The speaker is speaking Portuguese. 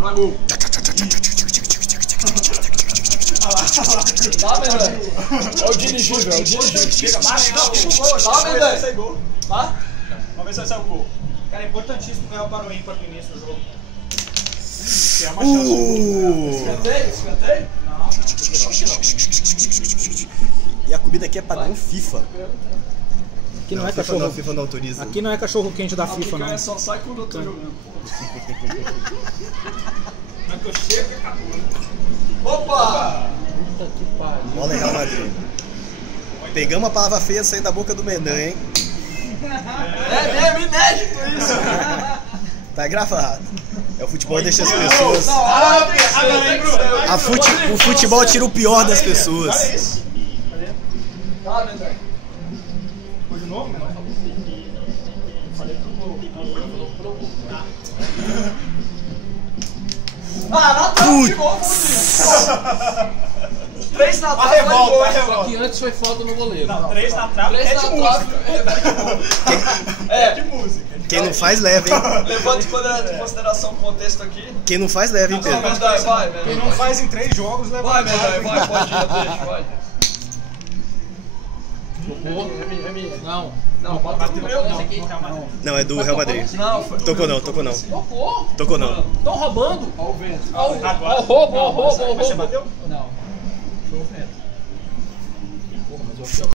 Pra gol. Dá, velho. É o dirigível, é o dirigível. Dá, velho. Vá. Vamos ver se vai sair o gol. Cara, é importantíssimo ganhar para o ímpar no início do jogo. É uma chance. Escanteio? Não. E a comida aqui é padrão FIFA. Aqui não é cachorro. Não, FIFA não autoriza. Aqui não é cachorro quente da FIFA, não. É só sai quando eu tô jogando. Na que eu chego e acabou. Opa! Puta que pariu. Bola em Real Madrid. Pegamos a palavra feia saindo da boca do Mendan, hein? É mesmo, inédito isso. Tá gravado. É o futebol deixa as pessoas. O futebol tira o pior das pessoas. Olha isso. Tá, Mendan. Foi de novo, menor? Falei pro gol. Ah, na trave de gol, 3 na trave, Revolta. Que antes foi falta no goleiro. Não, 3 na trave 3 é na de trave. música. É de música. Quem não faz, leva, hein? Levando em consideração o contexto aqui. Quem não faz, leva, hein, Pedro? Mendan, vai, Quem Mendan. não faz em 3 jogos, leva Vai, a Mendan, trave. vai, pode ir, deixa, vai. Tocou. Não. Não, bota no meu. Não, é do Real Madrid. Não, foi. Tocou não, tocou não. Tocou. Tocou não. Estão roubando. Olha o vento. Ó o roubo, ó o roubo, ó o Você roubo. bateu? Não.